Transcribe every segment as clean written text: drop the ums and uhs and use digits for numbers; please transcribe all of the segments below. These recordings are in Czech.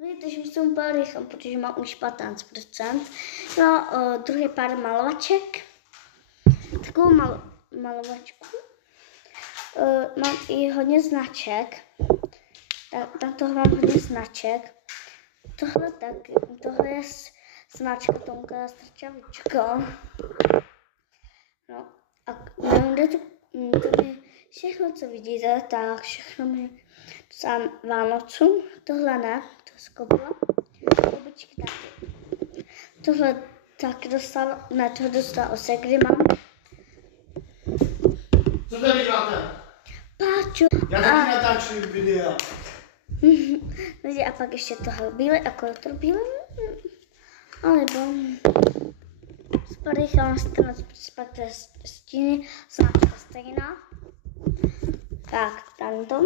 Vidíte, že musím úplně rychle, protože mám už 15%. No, druhý pár malovaček. Takovou malovačku. Mám i hodně značek. Tam toho mám hodně značek. Tohle je značka Tomka Strčavička. No a tady všechno, co vidíte, tak všechno mi sám Vánocům. Tohle ne, to je skobla. Kobičky taky. Tohle taky dostal, ne, tohle dostal Osek, kdy mám. Co tady děláte? Páču. Já taky natáčím videa. A pak ještě tohle bílé a kolektor bílé. Alebo spadejchám na pak to je stíny, značka stejná. Tak, tamto.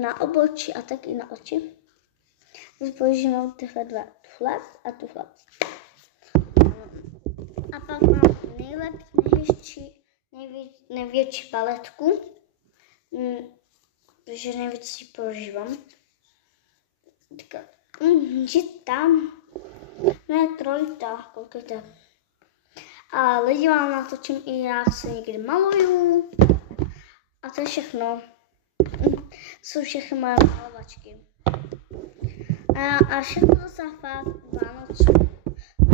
Na obočí a tak i na oči. Používám tyhle dva, tuhle a tuhle. A pak mám největší paletku, protože nejvíc ji používám. Že tam, ne trojta, koukejte. A lidi vám natočím i já se někdy maluju. A to je všechno. Jsou všechny moje malovačky. A všechno za fakt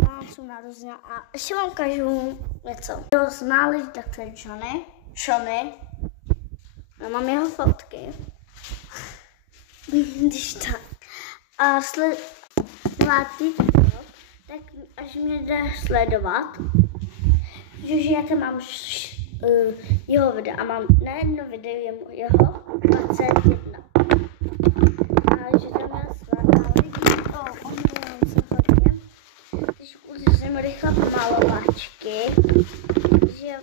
Vánocům narozenina. A ještě vám ukážu něco. Kdo zná lidi, tak to je Johnny. A mám jeho fotky. Když tak. A TikTok, tak až mě jde sledovat, že já tam mám jeho videa a mám na jedno video je jeho 21. A že tam já sledovat, omlouvám se hodně, když uzřím rychle malovačky, že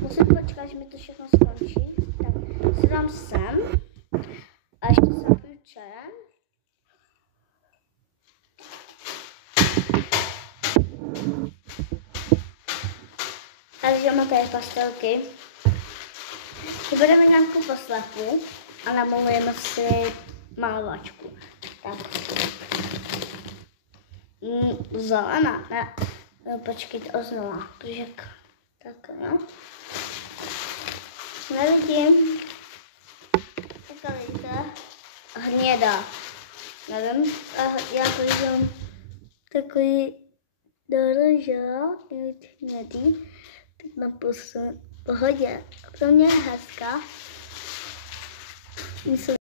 musím počkat, že mi to všechno skončí, tak si dám sem a ještě zapiju čajem. Takže máme tady pastelky. Budeme nějakou poslechu a namalujeme si malovačku. Tak. Zelená, ne. Počkejte, zelená. Tak, no. Nevidím. Tak vidíte. Hnědá. Nevím. Já to vidím takový dorožák, hnědý. Tak naprosto pohodě. Pro mě je hezká.